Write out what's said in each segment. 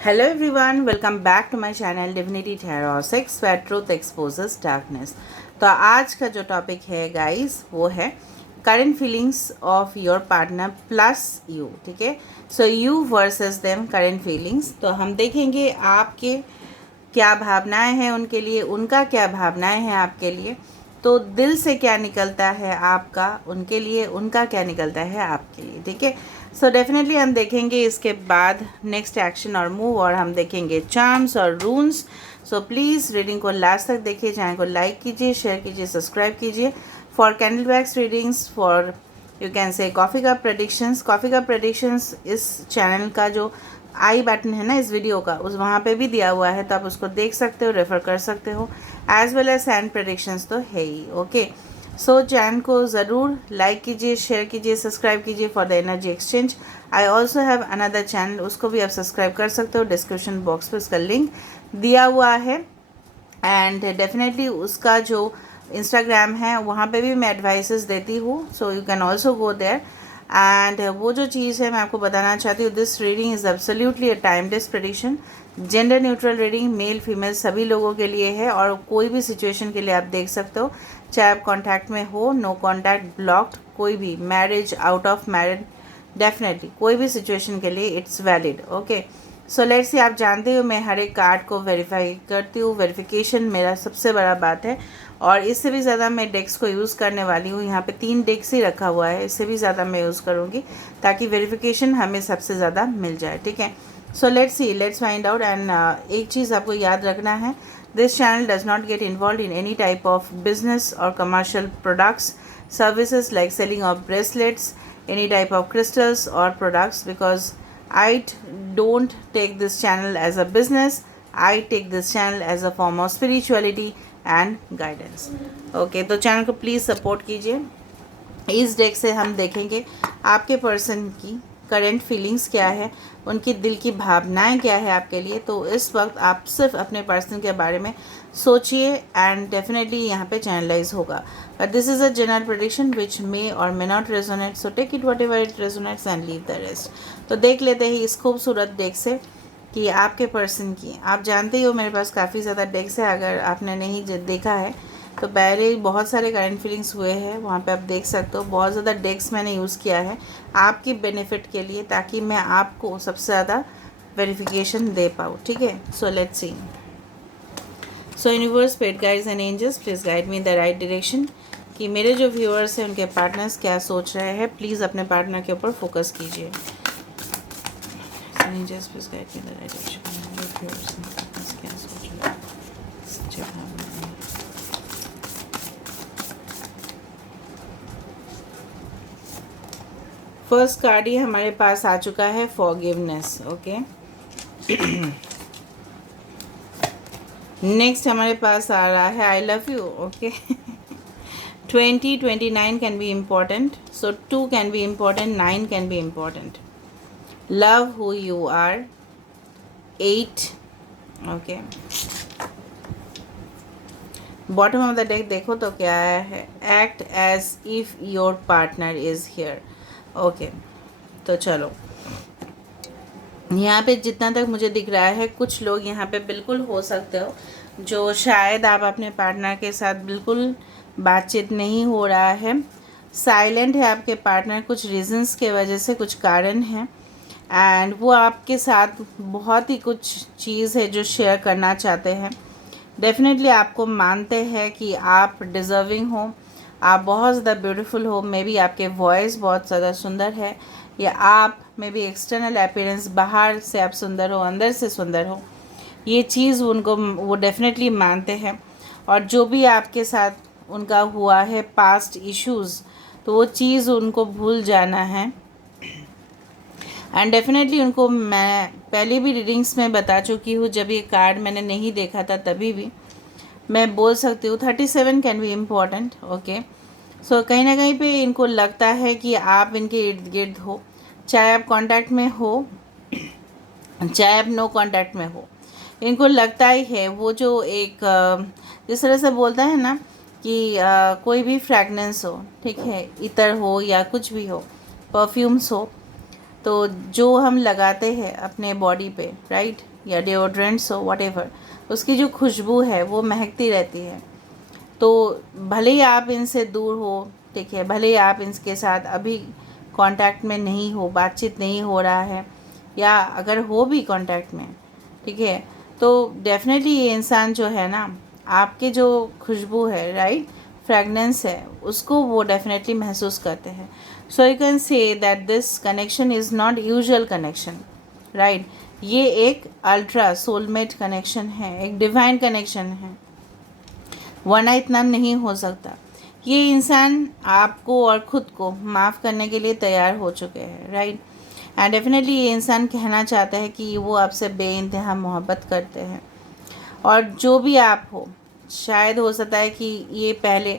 Hello everyone, welcome back to my channel Divinity Tarot 6 where truth exposes darkness। तो आज का जो topic है गाइस वो है current feelings of your partner plus you. ठीक है, so you versus them current feelings. तो हम देखेंगे आपके क्या भावनाएं हैं उनके लिए, उनका क्या भावनाएं हैं आपके लिए। तो दिल से क्या निकलता है आपका उनके लिए, उनका क्या निकलता है आपके लिए। ठीक है, सो डेफिनेटली हम देखेंगे इसके बाद नेक्स्ट एक्शन और मूव, और हम देखेंगे चार्म्स और रून्स। सो प्लीज़ रीडिंग को लास्ट तक देखिए, चैनल को लाइक कीजिए, शेयर कीजिए, सब्सक्राइब कीजिए for candle wax readings, for you can say coffee cup predictions. Coffee cup predictions इस चैनल का जो आई बटन है ना इस वीडियो का, उस वहाँ पे भी दिया हुआ है, तो आप उसको देख सकते हो, रेफ़र कर सकते हो। As well as sand predictions तो है ही। ओके, सो चैनल को ज़रूर लाइक कीजिए, शेयर कीजिए, सब्सक्राइब कीजिए for the energy exchange. I also have another channel, उसको भी आप सब्सक्राइब कर सकते हो, डिस्क्रिप्शन बॉक्स में उसका लिंक दिया हुआ है। एंड डेफिनेटली उसका जो इंस्टाग्राम है वहाँ पे भी मैं एडवाइसेस देती हूँ, so you can also go there. And वो जो चीज़ है मैं आपको बताना चाहती हूँ, this reading is absolutely a timeless prediction, gender neutral reading, male female सभी लोगों के लिए है, और कोई भी सिचुएशन के लिए आप देख सकते हो, चाहे आप कॉन्टैक्ट में हो, नो कॉन्टैक्ट, ब्लॉक्ड, कोई भी, marriage, out of marriage, definitely कोई भी सिचुएशन के लिए it's valid. Okay, so let's सी, आप जानते हो मैं हर एक कार्ड को वेरीफाई करती हूँ, वेरिफिकेशन मेरा सबसे बड़ा बात है, और इससे भी ज़्यादा मैं डेक्स को यूज़ करने वाली हूँ। यहाँ पे 3 डेक्स ही रखा हुआ है, इससे भी ज़्यादा मैं यूज़ करूँगी ताकि वेरिफिकेशन हमें सबसे ज़्यादा मिल जाए। ठीक है, so let's see, let's find out. And एक चीज़ आपको याद रखना है, this channel does not get involve in any type of business और commercial products services like selling of bracelets, any type of crystals or products, because I don't take this channel as a business. I take this channel as a form of spirituality and guidance. Okay, तो channel को please support कीजिए। इस deck से हम देखेंगे आपके person की current feelings क्या है, उनकी दिल की भावनाएं क्या है आपके लिए। तो इस वक्त आप सिर्फ अपने पर्सन के बारे में सोचिए एंड डेफिनेटली यहाँ पे चैनलाइज होगा। But this is a general prediction which may और may not resonate, so take it whatever it resonates and leave the rest. तो देख लेते हैं इस खूबसूरत डेक से कि आपके पर्सन की, आप जानते ही हो मेरे पास काफ़ी ज़्यादा डेक्स है, अगर आपने नहीं देखा है तो पहले ही बहुत सारे करंट फीलिंग्स हुए हैं, वहाँ पे आप देख सकते हो। बहुत ज़्यादा डेक्स मैंने यूज़ किया है आपकी बेनिफिट के लिए, ताकि मैं आपको सबसे ज़्यादा वेरिफिकेशन दे पाऊँ। ठीक है, so let's see. So universe, spirit guides and angels, please guide me in the right direction कि मेरे जो व्यूअर्स हैं उनके पार्टनर्स क्या सोच रहे हैं। प्लीज़ अपने पार्टनर के ऊपर फोकस कीजिए। Angels, please guide me in the right direction, मेरे व्यूअर्स एंड पार्टनर्स क्या सोच रहे हैं, सच्चे भावना। फर्स्ट कार्ड ही हमारे पास आ चुका है, फॉरगिवनेस। ओके, नेक्स्ट हमारे पास आ रहा है I love you. Okay, 2029 can be important, so 2 can be important, 9 can be important. Love who you are, 8। Okay, bottom of the deck देखो तो क्या आया है, act as if your partner is here. Okay, तो चलो, यहाँ पे जितना तक मुझे दिख रहा है, कुछ लोग यहाँ पे बिल्कुल हो सकते हो जो शायद आप अपने पार्टनर के साथ बिल्कुल बातचीत नहीं हो रहा है, साइलेंट है आपके पार्टनर, कुछ रीजंस के वजह से, कुछ कारण हैं, एंड वो आपके साथ बहुत ही कुछ चीज़ है जो शेयर करना चाहते हैं। डेफिनेटली आपको मानते हैं कि आप डिज़र्विंग हो, आप बहुत ज़्यादा ब्यूटीफुल हो, मे बी आपके वॉइस बहुत ज़्यादा सुंदर है, या आप मे बी एक्सटर्नल अपीयरेंस, बाहर से आप सुंदर हो, अंदर से सुंदर हो, ये चीज़ उनको वो डेफिनेटली मानते हैं। और जो भी आपके साथ उनका हुआ है पास्ट इश्यूज़, तो वो चीज़ उनको भूल जाना है। एंड डेफिनेटली उनको, मैं पहले भी रीडिंग्स में बता चुकी हूँ, जब ये कार्ड मैंने नहीं देखा था तभी भी मैं बोल सकती हूँ 37 कैन बी इम्पॉर्टेंट। ओके, सो कहीं ना कहीं पे इनको लगता है कि आप इनके इर्द गिर्द हो, चाहे आप कांटेक्ट में हो, चाहे आप नो कांटेक्ट में हो, इनको लगता ही है। वो जो एक जिस तरह से बोलता है ना कि कोई भी फ्रैगनेंस हो, ठीक है, इतर हो या कुछ भी हो, परफ्यूम्स हो, तो जो हम लगाते हैं अपने बॉडी पे, राइट, या डिओड्रेंट्स हो व्हाटएवर, उसकी जो खुशबू है वो महकती रहती है। तो भले ही आप इनसे दूर हो, ठीक है, भले ही आप इनके साथ अभी कांटेक्ट में नहीं हो, बातचीत नहीं हो रहा है, या अगर हो भी कांटेक्ट में, ठीक है, तो डेफिनेटली ये इंसान जो है ना, आपके जो खुशबू है, राइट, फ्रेगनेंस है, उसको वो डेफिनेटली महसूस करते हैं। सो you can say that this connection is not usual connection, right. ये एक अल्ट्रा सोलमेट कनेक्शन है, एक डिवाइन कनेक्शन है, वरना इतना नहीं हो सकता। ये इंसान आपको और ख़ुद को माफ़ करने के लिए तैयार हो चुके हैं, राइट। एंड डेफिनेटली ये इंसान कहना चाहता है कि वो आपसे बेइंतहा मोहब्बत करते हैं। और जो भी आप हो, शायद हो सकता है कि ये पहले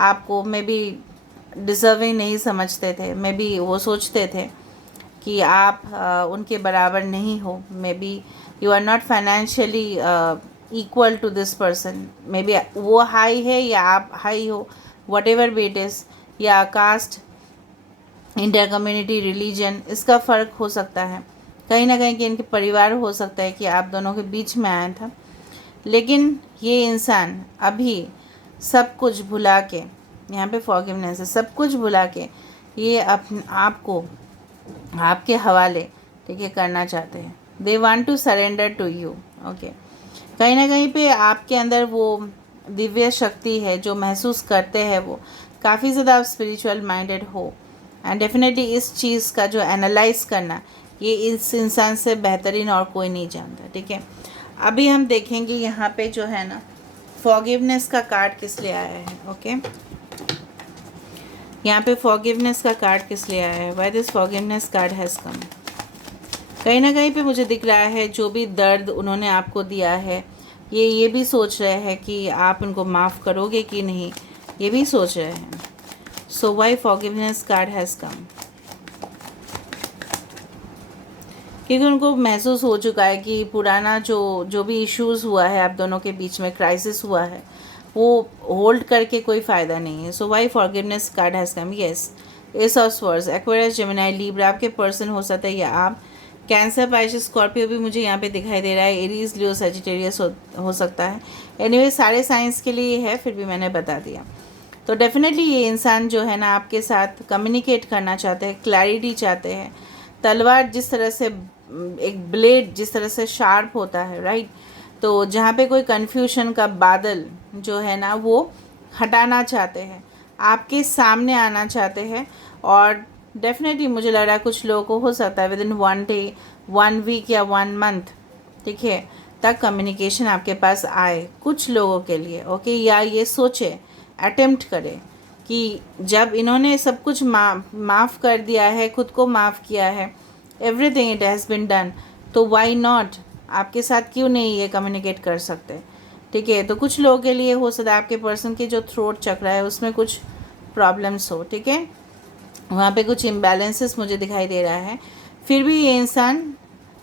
आपको मे बी डिज़र्विंग नहीं समझते थे, मे बी वो सोचते थे कि आप उनके बराबर नहीं हो, maybe you are not financially equal to this person, maybe वो हाई है या आप हाई हो, whatever be it is, या कास्ट, इंटर कम्युनिटी, रिलीजन, इसका फ़र्क हो सकता है। कहीं ना कहीं कि इनके परिवार हो सकता है कि आप दोनों के बीच में आया था। लेकिन ये इंसान अभी सब कुछ भुला के, यहाँ पे फॉरगिवनेस है, सब कुछ भुला के ये आपको आपके हवाले, ठीक है, करना चाहते हैं। They want to surrender to you, okay. कहीं ना कहीं पे आपके अंदर वो दिव्य शक्ति है जो महसूस करते हैं, वो काफ़ी ज़्यादा आप स्पिरिचुअल माइंडेड हो। एंड डेफिनेटली इस चीज़ का जो एनालाइज करना, ये इस इंसान से बेहतरीन और कोई नहीं जानता, ठीक है। अभी हम देखेंगे यहाँ पे जो है ना, फॉरगिवनेस का कार्ड किस लिए आया है, ओके। यहाँ पे फॉरगिवनेस का कार्ड किस लिए आया है, why this forgiveness card has कम। कहीं ना कहीं पे मुझे दिख रहा है जो भी दर्द उन्होंने आपको दिया है, ये भी सोच रहे हैं कि आप उनको माफ़ करोगे कि नहीं, ये भी सोच रहे हैं। So why forgiveness card has कम, क्योंकि उनको महसूस हो चुका है कि पुराना जो भी इश्यूज़ हुआ है आप दोनों के बीच में, क्राइसिस हुआ है, वो होल्ड करके कोई फ़ायदा नहीं है। So why forgiveness card has come. Yes, S of swords, Aquarius, Gemini, Libra आपके पर्सन हो सकता है, या आप कैंसर, पाइसेस, स्कॉर्पियो भी मुझे यहाँ पे दिखाई दे रहा है, एरीज, लियो, सजिटेरियस हो सकता है। एनीवे सारे साइंस के लिए है, फिर भी मैंने बता दिया। तो डेफिनेटली ये इंसान जो है ना आपके साथ कम्युनिकेट करना चाहते हैं, क्लैरिटी चाहते हैं। तलवार जिस तरह से, एक ब्लेड जिस तरह से शार्प होता है, राइट, तो जहाँ पे कोई कन्फ्यूजन का बादल जो है ना वो हटाना चाहते हैं, आपके सामने आना चाहते हैं। और डेफिनेटली मुझे लग रहा है कुछ लोगों को हो सकता है विद इन 1 डे, 1 वीक या 1 मंथ, ठीक है, तक कम्युनिकेशन आपके पास आए कुछ लोगों के लिए, ओके। या ये सोचे, अटेम्प्ट करे कि जब इन्होंने सब कुछ माफ़ कर दिया है, खुद को माफ़ किया है, everything it has been done, तो वाई नॉट, आपके साथ क्यों नहीं ये कम्युनिकेट कर सकते, ठीक है। तो कुछ लोगों के लिए हो सकता है आपके पर्सन की जो थ्रोट चक्र है उसमें कुछ प्रॉब्लम्स हो, ठीक है, वहाँ पे कुछ इम्बैलेंसेस मुझे दिखाई दे रहा है। फिर भी ये इंसान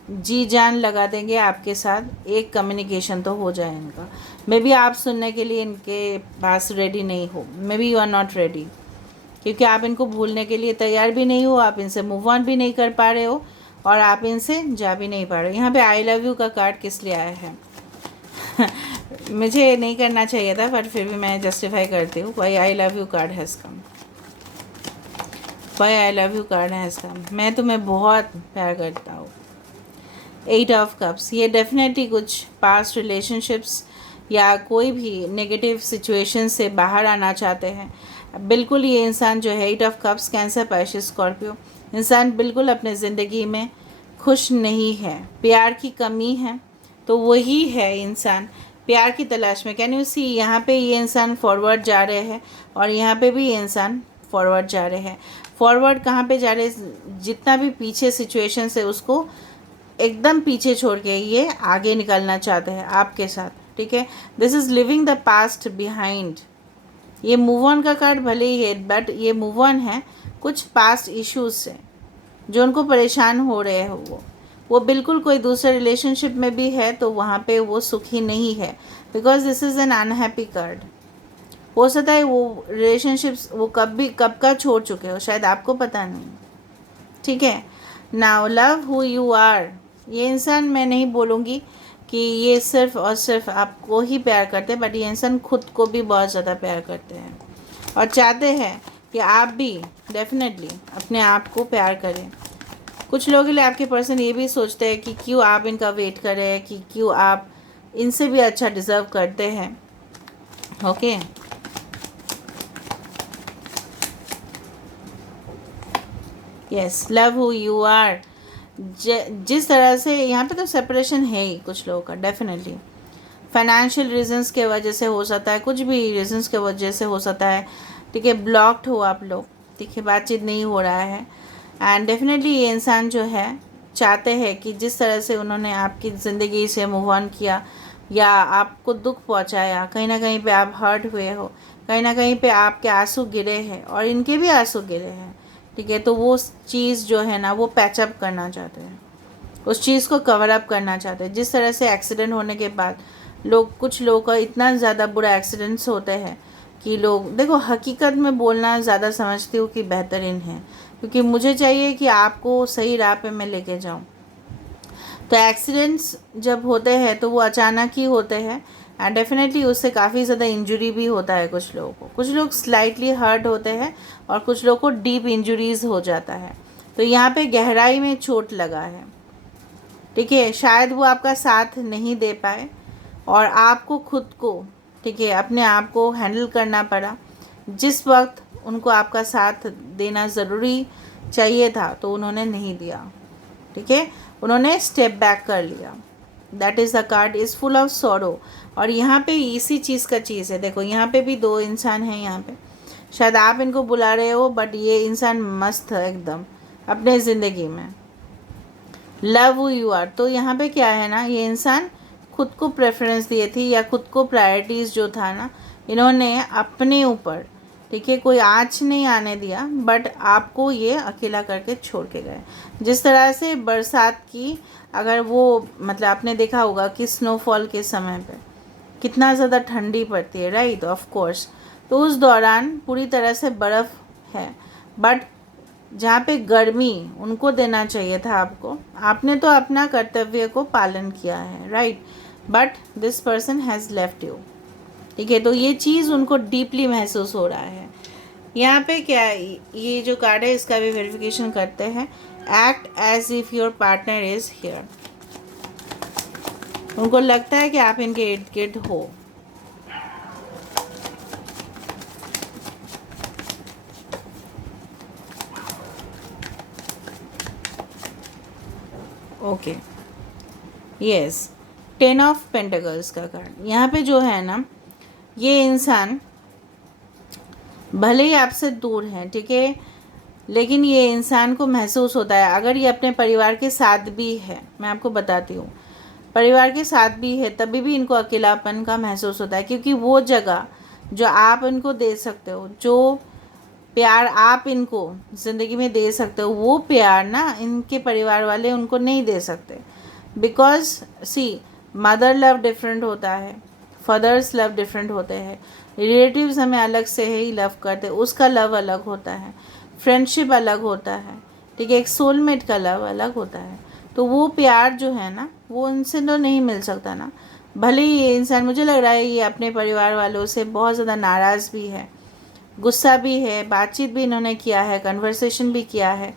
जी जान लगा देंगे आपके साथ, एक कम्युनिकेशन तो हो जाए इनका। मे बी आप सुनने के लिए इनके पास रेडी नहीं हो, maybe you are not ready, क्योंकि आप इनको भूलने के लिए तैयार भी नहीं हो, आप इनसे मूव ऑन भी नहीं कर पा रहे हो, और आप इनसे जा भी नहीं पा रहे हो। यहाँ पे आई लव यू का कार्ड किस लिए आया है मुझे नहीं करना चाहिए था, बट फिर भी मैं जस्टिफाई करती हूँ। Why I love you card has come, why I love you card has come. मैं तुम्हें बहुत प्यार करता हूँ। 8 ऑफ कप्स, ये डेफिनेटली कुछ पास्ट रिलेशनशिप्स या कोई भी नेगेटिव सिचुएशन से बाहर आना चाहते हैं। बिल्कुल ये इंसान जो है 8 of cups, cancer, Pisces, Scorpio, इंसान बिल्कुल अपने ज़िंदगी में खुश नहीं है, प्यार की कमी है, तो वही है इंसान प्यार की तलाश में। कैन यू सी, यहाँ पे ये इंसान फॉरवर्ड जा रहे हैं और यहाँ पे भी ये इंसान फॉरवर्ड जा रहे हैं। फॉरवर्ड कहाँ पे जा रहे हैं, जितना भी पीछे सिचुएशन है उसको एकदम पीछे छोड़ के ये आगे निकलना चाहते हैं आपके साथ, ठीक है। This is living the past behind. ये मूव ऑन का कार्ड भले ही है, बट ये मूव ऑन है कुछ पास्ट इश्यूज से जो उनको परेशान हो रहे हो। वो बिल्कुल कोई दूसरे रिलेशनशिप में भी है तो वहाँ पे वो सुखी नहीं है, because this is an unhappy card. हो सकता है वो रिलेशनशिप्स वो कब का छोड़ चुके हो, शायद आपको पता नहीं, ठीक है। Now love who you are, ये इंसान मैं नहीं बोलूँगी कि ये सिर्फ और सिर्फ आपको ही प्यार करते हैं, बट ये इंसान खुद को भी बहुत ज़्यादा प्यार करते हैं और चाहते हैं कि आप भी डेफिनेटली अपने आप को प्यार करें। कुछ लोगों के लिए आपके पर्सन ये भी सोचते हैं कि क्यों आप इनका वेट करें, कि क्यों आप इनसे भी अच्छा डिज़र्व करते हैं। Okay, yes, love who you are. जिस तरह से यहाँ पे तो सेपरेशन है ही कुछ लोगों का, डेफिनेटली फाइनेंशियल रीजंस के वजह से हो सकता है, कुछ भी रीजंस के वजह से हो सकता है, ठीक है, ब्लॉक्ड हो आप लोग, ठीक है, बातचीत नहीं हो रहा है। एंड डेफिनेटली ये इंसान जो है चाहते हैं कि जिस तरह से उन्होंने आपकी ज़िंदगी से मूव ऑन किया या आपको दुख पहुंचाया, कहीं ना कहीं पे आप हर्ट हुए हो, कहीं ना कहीं पे आपके आंसू गिरे हैं और इनके भी आंसू गिरे हैं, ठीक है, तो वो चीज़ जो है ना वो पैचअप करना चाहते हैं, उस चीज़ को कवर अप करना चाहते हैं। जिस तरह से एक्सीडेंट होने के बाद कुछ लोगों का इतना ज़्यादा बुरा एक्सीडेंट्स होते हैं कि लोग, देखो हकीकत में बोलना ज़्यादा समझती हूँ कि बेहतरीन है, क्योंकि मुझे चाहिए कि आपको सही राह पे मैं लेके जाऊँ। तो एक्सीडेंट्स जब होते हैं तो वो अचानक ही होते हैं एंड डेफिनेटली उससे काफ़ी ज़्यादा इंजरी भी होता है कुछ लोगों को। कुछ लोग स्लाइटली हर्ट होते हैं और कुछ लोगों को डीप इंजरीज हो जाता है। तो यहाँ पे गहराई में चोट लगा है, ठीक है, शायद वो आपका साथ नहीं दे पाए और आपको खुद को, ठीक है, अपने आप को हैंडल करना पड़ा। जिस वक्त उनको आपका साथ देना ज़रूरी चाहिए था तो उन्होंने नहीं दिया, ठीक है, उन्होंने स्टेप बैक कर लिया। That is the card is full of sorrow. और यहाँ पे इसी चीज़ का चीज़ है, देखो यहाँ पे भी दो इंसान हैं, यहाँ पे शायद आप इनको बुला रहे हो बट ये इंसान मस्त है एकदम अपने ज़िंदगी में। लव यू आर, तो यहाँ पे क्या है ना, ये इंसान खुद को प्रेफरेंस दिए थी या खुद को प्रायोरिटीज़ जो था ना, इन्होंने अपने ऊपर, ठीक है, कोई आँच नहीं आने दिया, बट आपको ये अकेला करके छोड़ के गए। जिस तरह से बरसात की, अगर वो मतलब आपने देखा होगा कि स्नोफॉल के समय पे कितना ज़्यादा ठंडी पड़ती है, राइट, ऑफ कोर्स, तो उस दौरान पूरी तरह से बर्फ़ है, बट जहाँ पे गर्मी उनको देना चाहिए था आपको, आपने तो अपना कर्तव्य को पालन किया है, right, but this person has left you, ठीक है, तो ये चीज़ उनको डीपली महसूस हो रहा है। यहाँ पे क्या है, ये जो कार्ड है इसका भी वेरिफिकेशन करते हैं। Act as if your partner is here, उनको लगता है कि आप इनके इर्द गिर्द हो। ओके, यस, 10 ऑफ पेंटिकल्स का कार्ड। यहाँ पे जो है ना, ये इंसान भले ही आपसे दूर है, ठीक है, लेकिन ये इंसान को महसूस होता है, अगर ये अपने परिवार के साथ भी है, मैं आपको बताती हूँ, परिवार के साथ भी है तभी भी इनको अकेलापन का महसूस होता है, क्योंकि वो जगह जो आप इनको दे सकते हो, जो प्यार आप इनको ज़िंदगी में दे सकते हो, वो प्यार ना इनके परिवार वाले उनको नहीं दे सकते। Because see, mother love different होता है, फादर्स लव डिफरेंट होते हैं, रिलेटिव्स हमें अलग से ही लव करते हैं, उसका लव अलग होता है, फ्रेंडशिप अलग होता है, ठीक है, एक सोलमेट का लव अलग होता है। तो वो प्यार जो है ना वो इनसे तो नहीं मिल सकता ना। भले ही ये इंसान, मुझे लग रहा है ये अपने परिवार वालों से बहुत ज़्यादा नाराज़ भी है, गुस्सा भी है, बातचीत भी इन्होंने किया है, कन्वर्सेशन भी किया है।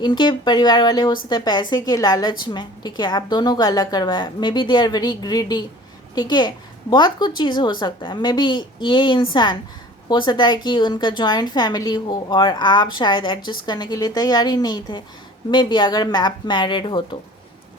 इनके परिवार वाले हो सकता है पैसे के लालच में, ठीक है, आप दोनों का अलग करवाया, maybe they are very greedy, ठीक है, बहुत कुछ चीज़ हो सकता है। मे बी ये इंसान हो सकता है कि उनका जॉइंट फैमिली हो और आप शायद एडजस्ट करने के लिए तैयार ही नहीं थे। मे बी अगर आप मैरिड हो तो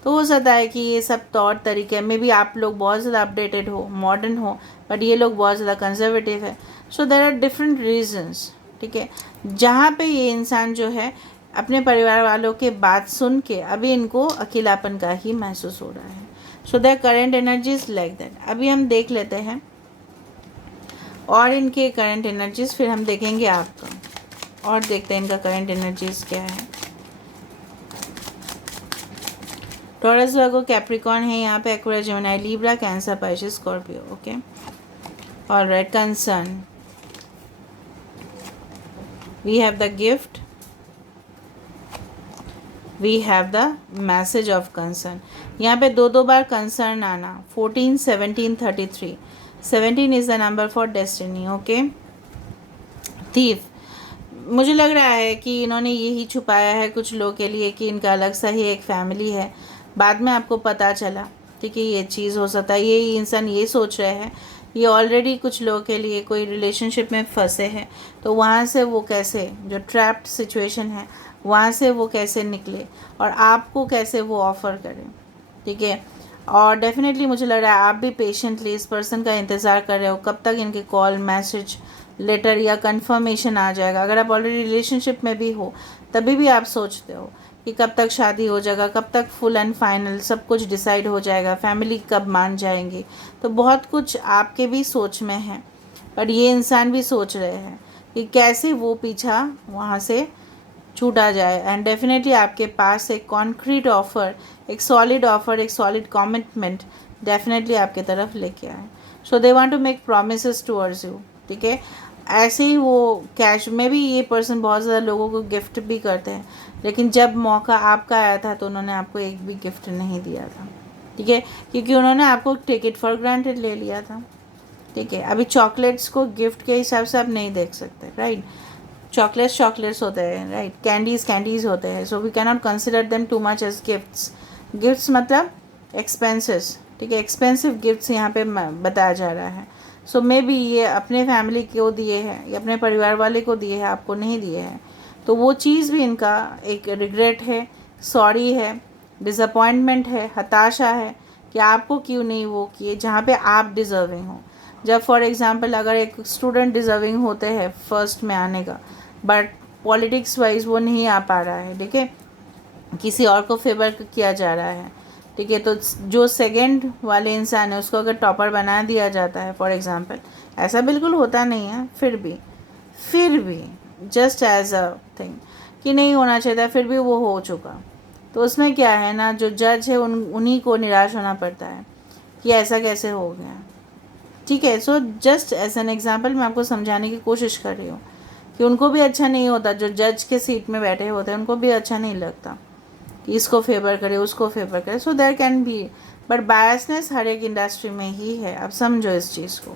हो सकता है कि ये सब तौर तरीके, मे बी आप लोग बहुत ज़्यादा अपडेटेड हो, मॉडर्न हो, बट ये लोग बहुत ज़्यादा कंजर्वेटिव है। सो देर आर डिफरेंट रीजन्स, ठीक है, जहाँ पे ये इंसान जो है अपने परिवार वालों के बात सुन के अभी इनको अकेलापन का ही महसूस हो रहा है। So there current energies like that. अभी हम देख लेते हैं और इनके करंट एनर्जीज, फिर हम देखेंगे आपका और देखते हैं इनका करंट एनर्जीज क्या है। टॉरस, वर्गो, कैप्रिकॉर्न है यहाँ पे, Aquarius, Gemini, Libra, Cancer, Pisces, Scorpio. Okay, alright, concern, we have the gift, we have the message of concern. यहाँ पे दो दो बार कंसर्न आना, 14, 17, 33। 17 is the number for destiny. Okay, thief, मुझे लग रहा है कि इन्होंने यही छुपाया है कुछ लोगों के लिए कि इनका अलग सा ही एक फैमिली है। बाद में आपको पता चला, ठीक है, ये चीज़ हो सकता है, ये इंसान ये सोच रहे हैं ये ऑलरेडी कुछ लोगों के लिए कोई रिलेशनशिप में फंसे हैं, तो वहाँ से वो कैसे, जो ट्रैप्ड सिचुएशन है वहाँ से वो कैसे निकले और आपको कैसे वो ऑफ़र करें, ठीक है। और डेफिनेटली मुझे लग रहा है आप भी पेशेंटली इस पर्सन का इंतज़ार कर रहे हो कब तक इनके कॉल, मैसेज, लेटर या कंफर्मेशन आ जाएगा। अगर आप ऑलरेडी रिलेशनशिप में भी हो तभी भी आप सोचते हो कि कब तक शादी हो जाएगा, कब तक फुल एंड फाइनल सब कुछ डिसाइड हो जाएगा, फैमिली कब मान जाएंगी। तो बहुत कुछ आपके भी सोच में है, पर ये इंसान भी सोच रहे हैं कि कैसे वो पीछा वहाँ से छूटा जाए। एंड डेफिनेटली आपके पास एक कॉन्क्रीट ऑफ़र, एक सॉलिड ऑफ़र, एक सॉलिड कमिटमेंट डेफिनेटली आपके तरफ लेके आए। So they want to make promises towards you, ठीक है। ऐसे ही वो कैश में भी ये पर्सन बहुत ज़्यादा लोगों को गिफ्ट भी करते हैं, लेकिन जब मौका आपका आया था तो उन्होंने आपको एक भी गिफ्ट नहीं दिया था, ठीक है, क्योंकि उन्होंने आपको टेक इट फॉर ग्रांटेड ले लिया था, ठीक है। अभी चॉकलेट्स को गिफ्ट के हिसाब से आप नहीं देख सकते, राइट। चॉकलेट्स होते हैं, राइट, कैंडीज़ होते हैं, so we can not consider them too much as gifts. Gifts मतलब एक्सपेंसेस, ठीक है, एक्सपेंसिव गिफ्ट्स यहाँ पे बताया जा रहा है। सो मे बी ये अपने फैमिली को दिए हैं या अपने परिवार वाले को दिए हैं, आपको नहीं दिए हैं, तो वो चीज़ भी इनका एक रिग्रेट है, सॉरी है, डिसअपॉइंटमेंट है, हताशा है कि आपको क्यों नहीं वो किए जहाँ पे आप डिज़र्विंग हो। जब फॉर एग्ज़ाम्पल अगर एक स्टूडेंट डिज़र्विंग होते हैं फर्स्ट में आने का, बट पॉलिटिक्स वाइज वो नहीं आ पा रहा है, ठीक है, किसी और को फेवर किया जा रहा है, ठीक है, तो जो सेकंड वाले इंसान है उसको अगर टॉपर बना दिया जाता है फॉर एग्ज़ाम्पल, ऐसा बिल्कुल होता नहीं है, फिर भी जस्ट एज अ थिंग कि नहीं होना चाहिए था, फिर भी वो हो चुका, तो उसमें क्या है ना, जो जज है उन्हीं को निराश होना पड़ता है कि ऐसा कैसे हो गया, ठीक है। So just as an example मैं आपको समझाने की कोशिश कर रही हूँ कि उनको भी अच्छा नहीं होता, जो जज के सीट में बैठे होते हैं उनको भी अच्छा नहीं लगता कि इसको फेवर करे उसको फेवर करे। So there can be, but biasness हर एक इंडस्ट्री में ही है, आप समझो इस चीज़ को,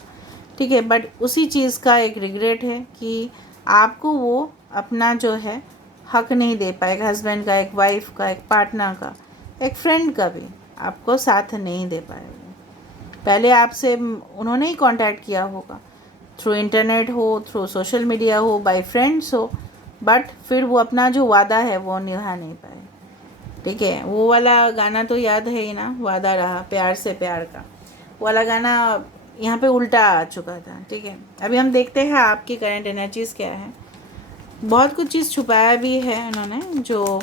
ठीक है। बट उसी चीज़ का एक रिग्रेट है कि आपको वो अपना जो है हक नहीं दे पाए, एक हस्बैंड का, एक वाइफ का, एक पार्टनर का, एक फ्रेंड का भी आपको साथ नहीं दे पाए। पहले आपसे उन्होंने ही कांटेक्ट किया होगा, थ्रू इंटरनेट हो, थ्रू सोशल मीडिया हो, बाय फ्रेंड्स हो, बट फिर वो अपना जो वादा है वो निभा नहीं पाए, ठीक है। वो वाला गाना तो याद है ही ना, वादा रहा प्यार से प्यार का, वो वाला गाना यहाँ पे उल्टा आ चुका था, ठीक है। अभी हम देखते हैं आपकी करंट एनर्जीज़ क्या है। बहुत कुछ चीज़ छुपाया भी है उन्होंने जो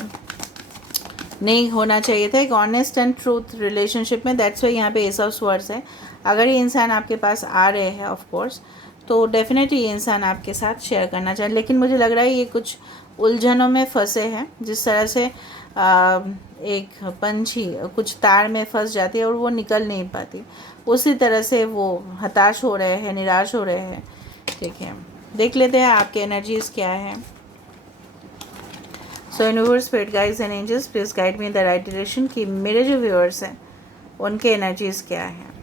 नहीं होना चाहिए था, एक ऑनेस्ट एंड ट्रूथ रिलेशनशिप में। दैट्स वाई यहाँ पे एस ऑफ स्वर्ड्स है। अगर ये इंसान आपके पास आ रहे हैं ऑफ कोर्स, तो डेफिनेटली ये इंसान आपके साथ शेयर करना चाहिए, लेकिन मुझे लग रहा है ये कुछ उलझनों में फंसे हैं। जिस तरह से एक पंछी कुछ तार में फंस जाती है और वो निकल नहीं पाती, उसी तरह से वो हताश हो रहे हैं, निराश हो रहे हैं, ठीक है। देख लेते हैं आपके एनर्जीज़ क्या है। So universe, spirit guides and angels, please guide me in the right direction कि मेरे जो व्यूअर्स हैं उनके एनर्जीज़ क्या हैं।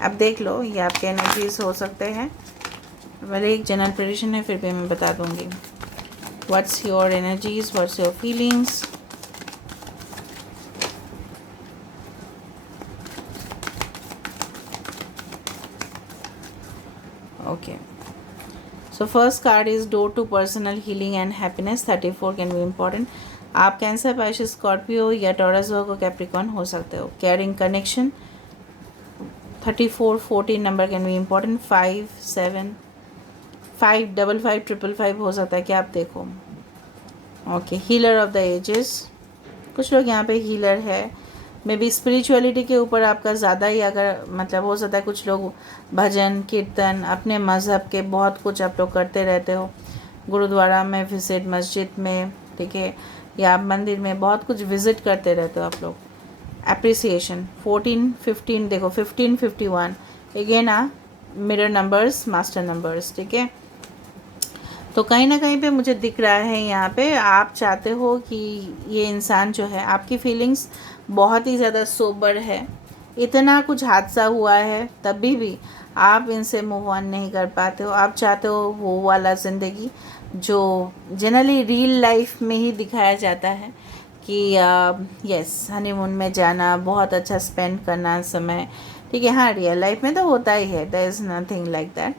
अब देख लो, ये आपके एनर्जीज़ हो सकते हैं, भले एक जनरल प्रेडिक्शन है फिर भी मैं बता दूंगी। What's your energies, what's your feelings. Okay, so first card is door to personal healing and happiness. 34 can be important. आप कैंसर, पाइसेस, स्कॉर्पियो या टॉरस, वर्गो, कैप्रिकॉर्न हो सकते हो। Caring connection. 34, 14 number can be important. 5, 7, 5, 5, 5, 5, 5 हो सकता है कि आप देखो। Okay, healer of the ages, कुछ लोग यहाँ पे हीलर है। मे बी स्पिरिचुअलिटी के ऊपर आपका ज़्यादा ही अगर मतलब हो सकता है, कुछ लोग भजन कीर्तन अपने मज़हब के बहुत कुछ आप लोग करते रहते हो, गुरुद्वारा में विजिट, मस्जिद में, ठीक है, या आप मंदिर में बहुत कुछ विज़िट करते रहते हो आप लोग। एप्रिसिएशन। 14, 15 देखो, 15, 51 again mirror numbers, master numbers, ठीक है। तो कहीं ना कहीं पे मुझे दिख रहा है यहाँ पे आप चाहते हो कि ये इंसान जो है, आपकी फीलिंग्स बहुत ही ज़्यादा सोबर है, इतना कुछ हादसा हुआ है तभी भी आप इनसे मूव ऑन नहीं कर पाते हो। आप चाहते हो वो वाला ज़िंदगी जो जनरली रियल लाइफ में ही दिखाया जाता है कि यस, हनीमून में जाना, बहुत अच्छा स्पेंड करना समय, ठीक है। हाँ, रियल लाइफ में तो होता ही है, there is nothing like that.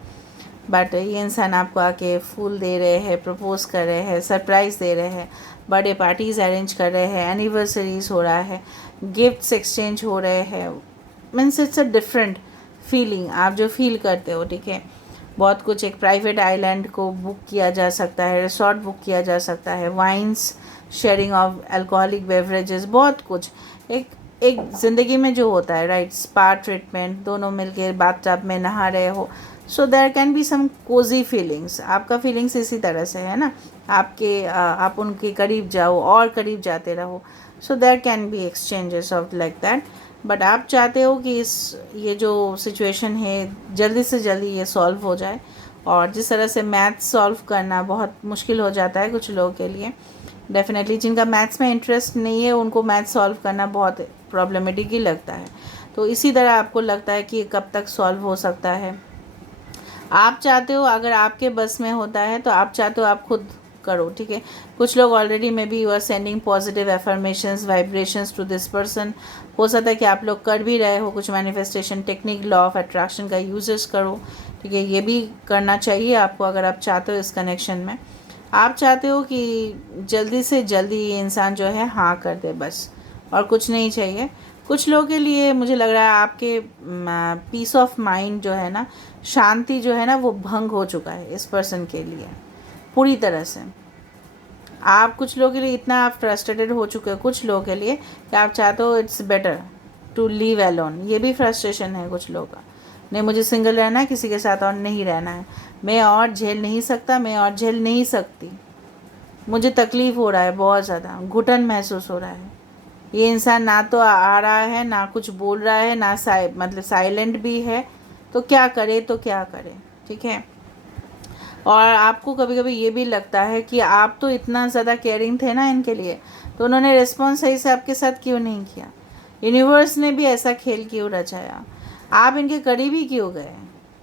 But ये इंसान आपको आके फूल दे रहे हैं, प्रपोज कर रहे हैं, सरप्राइज़ दे रहे हैं, बर्थडे पार्टीज़ अरेंज कर रहे हैं, एनिवर्सरीज हो रहा है, गिफ्ट्स एक्सचेंज हो रहे हैं। Means it's a different feeling आप जो फील करते हो, ठीक है। बहुत कुछ, एक प्राइवेट आइलैंड को बुक किया जा सकता है, रिसोर्ट बुक किया जा सकता है, wines, sharing of alcoholic beverages, बहुत कुछ एक एक ज़िंदगी में जो होता है, राइट। स्पा ट्रीटमेंट, दोनों मिलके बाथटब में नहा रहे हो, so there can be some cosy feelings. आपका फीलिंग्स इसी तरह से है ना, आप उनके करीब जाओ और करीब जाते रहो, so there can be exchanges of like that. But आप चाहते हो कि ये जो सिचुएशन है जल्दी से जल्दी ये सॉल्व हो जाए। और जिस तरह से मैथ्स सॉल्व करना बहुत मुश्किल हो जाता है कुछ लोगों के लिए, डेफिनेटली जिनका मैथ्स में इंटरेस्ट नहीं है उनको मैथ्स सॉल्व करना बहुत प्रॉब्लमेटिक ही लगता है। तो इसी तरह आपको लगता है कि कब तक सॉल्व हो सकता है। आप चाहते हो, अगर आपके बस में होता है तो आप चाहते हो आप खुद करो, ठीक है। कुछ लोग already maybe you are sending positive affirmations, vibrations to this person. हो सकता है कि आप लोग कर भी रहे हो कुछ manifestation technique, law of attraction का यूजेस करो, ठीक है। ये भी करना चाहिए आपको अगर आप चाहते हो इस कनेक्शन में। आप चाहते हो कि जल्दी से जल्दी ये इंसान जो है हाँ कर दे बस, और कुछ नहीं चाहिए। कुछ लोगों के लिए मुझे लग रहा है आपके पीस ऑफ माइंड जो है ना, शांति जो है ना, वो भंग हो चुका है इस पर्सन के लिए पूरी तरह से। आप कुछ लोगों के लिए इतना आप फ्रस्ट्रेटेड हो चुके हो कुछ लोगों के लिए कि आप चाहते हो it's better to leave alone. ये भी फ्रस्ट्रेशन है कुछ लोगों का, नहीं मुझे सिंगल रहना है, किसी के साथ और नहीं रहना है, मैं और झेल नहीं सकता, मैं और झेल नहीं सकती, मुझे तकलीफ़ हो रहा है, बहुत ज़्यादा घुटन महसूस हो रहा है। ये इंसान ना तो आ रहा है, ना कुछ बोल रहा है, ना मतलब साइलेंट भी है, तो क्या करे, तो क्या करे, ठीक है। और आपको कभी कभी ये भी लगता है कि आप तो इतना ज़्यादा केयरिंग थे ना इनके लिए, तो उन्होंने रिस्पॉन्स सही से आपके साथ क्यों नहीं किया। यूनिवर्स ने भी ऐसा खेल क्यों रचाया, आप इनके करीब ही क्यों गए।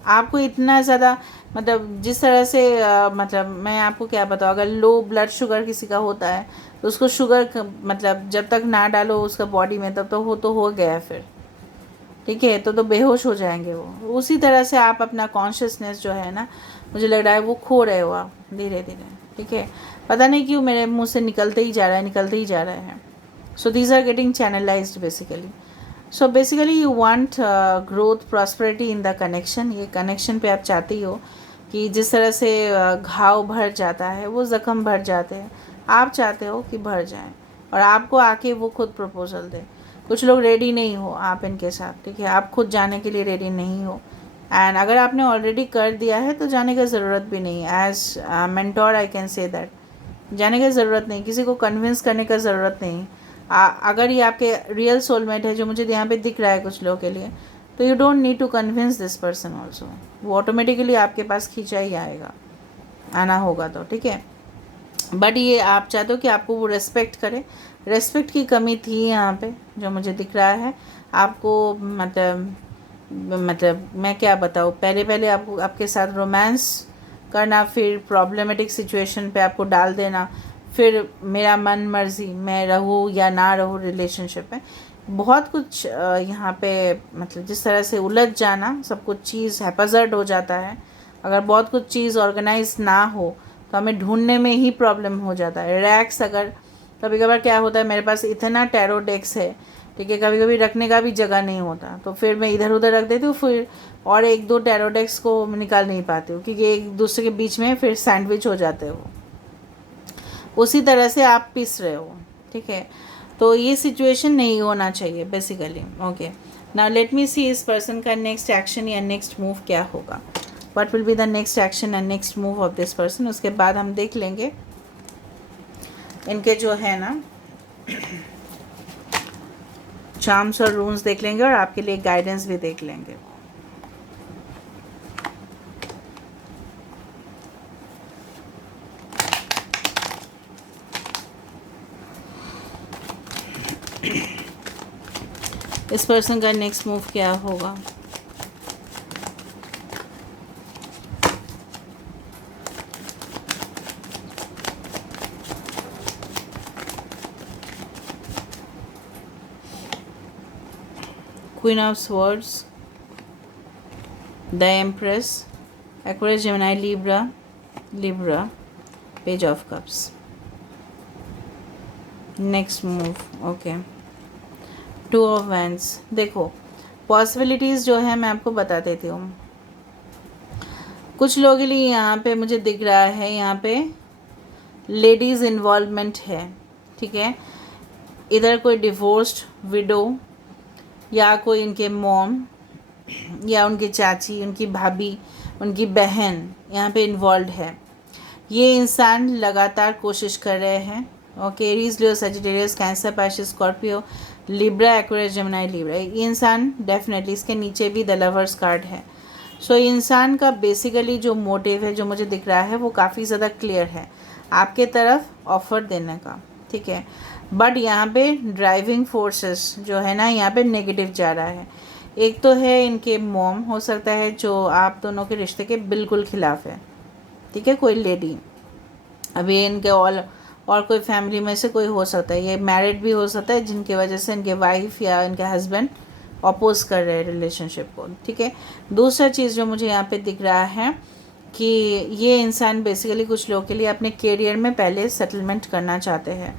आपको इतना ज़्यादा, मतलब जिस तरह से मतलब मैं आपको क्या बताऊँ, अगर लो ब्लड शुगर किसी का होता है तो उसको शुगर मतलब जब तक ना डालो उसका बॉडी में तब तो हो गया फिर, ठीक है। तो बेहोश हो जाएंगे वो। उसी तरह से आप अपना कॉन्शियसनेस जो है ना, मुझे लग रहा है वो खो रहे हो आप धीरे धीरे, ठीक है। पता नहीं क्यों मेरे मुंह से निकलते ही जा रहा है, निकलते ही जा रहा है। So these are getting channelised basically. So basically you want growth, prosperity in the connection. ये कनेक्शन पे आप चाहती हो कि जिस तरह से घाव भर जाता है, वो ज़ख्म भर जाते हैं, आप चाहते हो कि भर जाएं और आपको आके वो खुद प्रपोजल दे। कुछ लोग रेडी नहीं हो आप इनके साथ, ठीक है। आप खुद जाने के लिए रेडी नहीं हो, एंड अगर आपने ऑलरेडी कर दिया है तो जाने की ज़रूरत भी नहीं। As mentor I can say that, जाने की ज़रूरत नहीं, किसी को कन्विंस करने का ज़रूरत नहीं। अगर ये आपके रियल सोलमेट है जो मुझे यहाँ पे दिख रहा है कुछ लोगों के लिए, तो you don't need to convince this person also, वो ऑटोमेटिकली आपके पास खींचा ही आएगा, आना होगा तो, ठीक है। बट ये आप चाहते हो कि आपको वो रेस्पेक्ट करे, रेस्पेक्ट की कमी थी यहाँ पे जो मुझे दिख रहा है आपको। मतलब मैं क्या बताऊँ, पहले आपको आपके साथ रोमांस करना, फिर प्रॉब्लमेटिक सिचुएशन पे आपको डाल देना, फिर मेरा मन मर्जी मैं रहूँ या ना रहूँ रिलेशनशिप में। बहुत कुछ यहाँ पे मतलब जिस तरह से उलझ जाना, सब कुछ चीज़ हैपजर्ड हो जाता है। अगर बहुत कुछ चीज़ ऑर्गेनाइज ना हो तो हमें ढूंढने में ही प्रॉब्लम हो जाता है। रैक्स, अगर कभी कभार क्या होता है, मेरे पास इतना टैरो डेक्स है, ठीक है, कभी कभी रखने का भी जगह नहीं होता, तो फिर मैं इधर उधर रख देती हूँ, फिर और एक दो टैरो डेक्स को निकाल नहीं पाती हूँ क्योंकि एक दूसरे के बीच में फिर सैंडविच हो जाते हो। उसी तरह से आप पिस रहे हो, ठीक है। तो ये सिचुएशन नहीं होना चाहिए basically. Okay, now let me see इस पर्सन का नेक्स्ट एक्शन या नेक्स्ट मूव क्या होगा। What will be the next action and next move of this person. उसके बाद हम देख लेंगे इनके जो है ना चार्म्स और रून्स देख लेंगे और आपके लिए गाइडेंस भी देख लेंगे। इस पर्सन का नेक्स्ट मूव क्या होगा? Queen of swords, the empress, Aquarius, Gemini, Libra, page of cups. Next move, okay, two of wands. देखो पॉसिबिलिटीज़ जो है मैं आपको बता देती हूँ। कुछ लोगों के लिए यहाँ पे मुझे दिख रहा है, यहाँ पे लेडीज़ इन्वॉल्वमेंट है, ठीक है। इधर कोई डिवोर्स्ड विडो या कोई इनके मॉम या उनकी चाची, उनकी भाभी, उनकी बहन यहाँ पे इन्वॉल्व है। ये इंसान लगातार कोशिश कर रहे हैं। Okay, Aries, Leo, Sagittarius, Cancer, Pisces, Scorpio, Libra, Aquarius, Gemini, Libra. ये इंसान डेफिनेटली, इसके नीचे भी द लवर्स कार्ड है। सो इंसान का बेसिकली जो मोटिव है, जो मुझे दिख रहा है, वो काफ़ी ज़्यादा क्लियर है आपके तरफ ऑफ़र देने का, ठीक है। बट यहाँ पे ड्राइविंग फोर्सेस जो है ना, यहाँ पे नेगेटिव जा रहा है। एक तो है इनके मॉम, हो सकता है जो आप दोनों के रिश्ते के बिल्कुल खिलाफ है, ठीक है, कोई लेडी। अभी इनके और कोई फैमिली में से कोई हो सकता है, ये मैरिड भी हो सकता है, जिनकी वजह से इनके वाइफ या इनके हस्बैंड अपोज कर रहे हैं रिलेशनशिप को, ठीक है। दूसरा चीज़ जो मुझे यहाँ पे दिख रहा है कि ये इंसान बेसिकली कुछ लोगों के लिए अपने करियर में पहले सेटलमेंट करना चाहते हैं,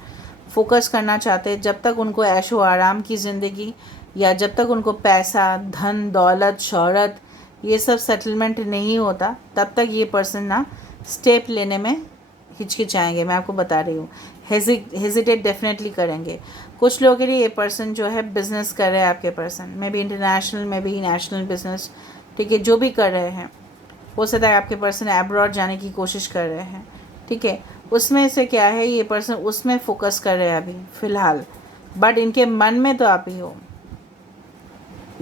फोकस करना चाहते हैं। जब तक उनको ऐशो आराम की ज़िंदगी या जब तक उनको पैसा, धन, दौलत, शोहरत, ये सब सेटलमेंट नहीं होता, तब तक ये पर्सन ना स्टेप लेने में हिचकिचाएंगे। मैं आपको बता रही हूँ, हेजिटेट डेफिनेटली करेंगे। कुछ लोगों के लिए ये पर्सन जो है बिज़नेस कर रहे हैं, आपके पर्सन में भी इंटरनेशनल में भी नेशनल बिजनेस, ठीक है, जो भी कर रहे हैं। हो सकता है आपके पर्सन एब्रॉड जाने की कोशिश कर रहे हैं, ठीक है। उसमें से क्या है, ये पर्सन उसमें फोकस कर रहे हैं अभी फ़िलहाल, बट इनके मन में तो आप ही हो।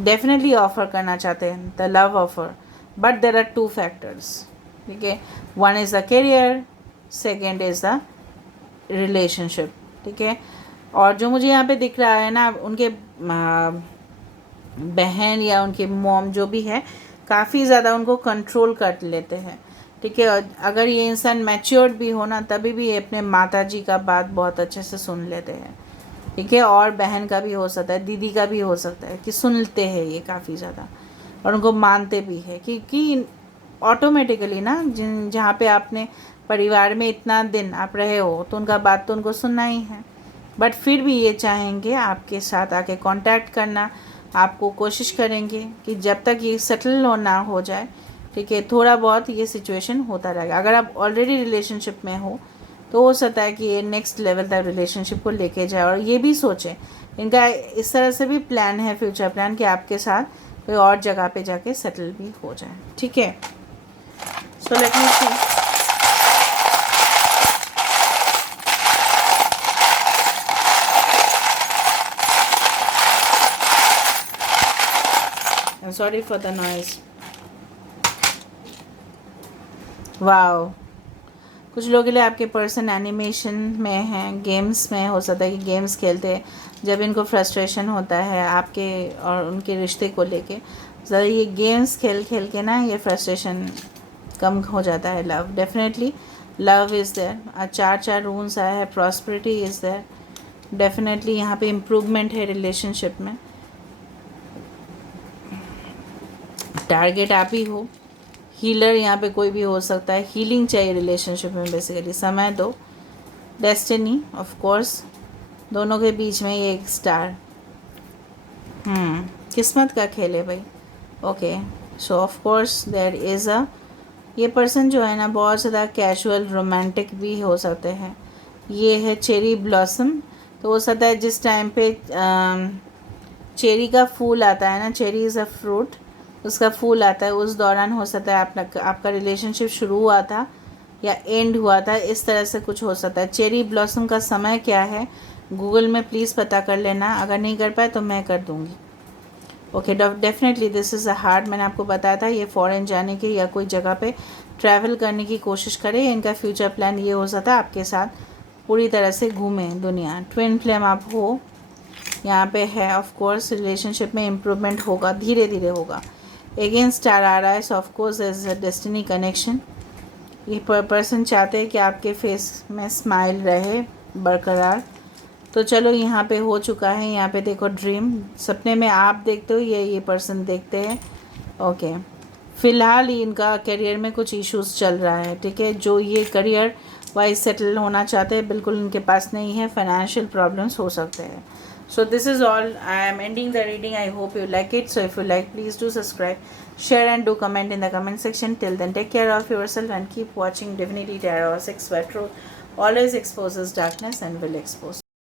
डेफिनेटली ऑफ़र करना चाहते हैं the love offer, but there are two factors, ठीक है। One is the career, second is the relationship, ठीक है। और जो मुझे यहाँ पे दिख रहा है ना, उनके बहन या उनके मॉम जो भी है, काफ़ी ज़्यादा उनको कंट्रोल कर लेते हैं, ठीक है। और अगर ये इंसान मैच्योर्ड भी हो ना, तभी भी ये अपने माता जी का बात बहुत अच्छे से सुन लेते हैं, ठीक है। और बहन का भी हो सकता है, दीदी का भी हो सकता है कि सुनते हैं ये काफ़ी ज़्यादा, और उनको मानते भी है कि ऑटोमेटिकली ना, जहाँ पे आपने परिवार में इतना दिन आप रहे हो, तो उनका बात तो उनको सुनना ही है। बट फिर भी ये चाहेंगे आपके साथ आके कांटेक्ट करना, आपको कोशिश करेंगे कि जब तक ये सेटल ना हो जाए, ठीक है, थोड़ा बहुत ये सिचुएशन होता रहेगा। अगर आप ऑलरेडी रिलेशनशिप में हो तो हो सकता है कि ये नेक्स्ट लेवल तक रिलेशनशिप को लेके जाए। और ये भी सोचें, इनका इस तरह से भी प्लान है, फ्यूचर प्लान, कि आपके साथ कोई और जगह पे जाके सेटल भी हो जाए, ठीक है। So let me see. Sorry for the noise. Wow, कुछ लोगों के लिए आपके पर्सन एनिमेशन में हैं, गेम्स में, हो सकता है कि गेम्स खेलते हैं जब इनको फ्रस्ट्रेशन होता है आपके और उनके रिश्ते को लेके। ज़्यादा ये गेम्स खेल खेल के ना ये फ्रस्ट्रेशन कम हो जाता है। Love, definitely love is there. 4 runes आया है, प्रॉस्पेरिटी इज़ देयर, डेफिनेटली यहाँ पे इम्प्रूवमेंट है रिलेशनशिप में। टारगेट आप ही हो, हीलर यहाँ पे कोई भी हो सकता है, हीलिंग चाहिए रिलेशनशिप में बेसिकली। समय दो, डेस्टिनी ऑफ कोर्स, दोनों के बीच में ये एक स्टार, किस्मत का खेल है भाई। Okay, so of course there is a, ये पर्सन जो है ना बहुत ज़्यादा कैजुअल रोमांटिक भी हो सकते हैं। ये है चेरी ब्लॉसम, तो हो सकता है जिस टाइम पे चेरी का फूल आता है ना, चेरी इज़ अ फ्रूट, उसका फूल आता है, उस दौरान हो सकता है आपका रिलेशनशिप शुरू हुआ था या एंड हुआ था, इस तरह से कुछ हो सकता है। चेरी ब्लॉसम का समय क्या है, गूगल में प्लीज़ पता कर लेना, अगर नहीं कर पाए तो मैं कर दूँगी। Okay, definitely this is a hard, मैंने आपको बताया था ये फॉरेन जाने की या कोई जगह पे ट्रैवल करने की कोशिश करें। इनका फ्यूचर प्लान ये हो सकता है आपके साथ पूरी तरह से घूमें दुनिया। ट्विन फ्लेम आप हो, यहाँ पे है ऑफ कोर्स रिलेशनशिप में इम्प्रूवमेंट होगा, धीरे धीरे होगा। अगेन स्टार आ रहा है, so of course as a destiny connection. ये पर्सन चाहते हैं कि आपके फेस में स्माइल रहे बरकरार। तो चलो यहाँ पे हो चुका है। यहाँ पे देखो ड्रीम, सपने में आप देखते हो, ये पर्सन देखते हैं। ओके, फ़िलहाल इनका करियर में कुछ इश्यूज चल रहा है, ठीक है। जो ये करियर वाइज सेटल होना चाहते हैं, बिल्कुल इनके पास नहीं है। फाइनेंशियल प्रॉब्लम्स हो सकते हैं। So this is all. I am ending the reading. I hope you like it. So if you like, please do subscribe, share and do comment in the comment section. Till then, take care of yourself and keep watching Divinity Tarot 6 where truth always exposes darkness and will expose.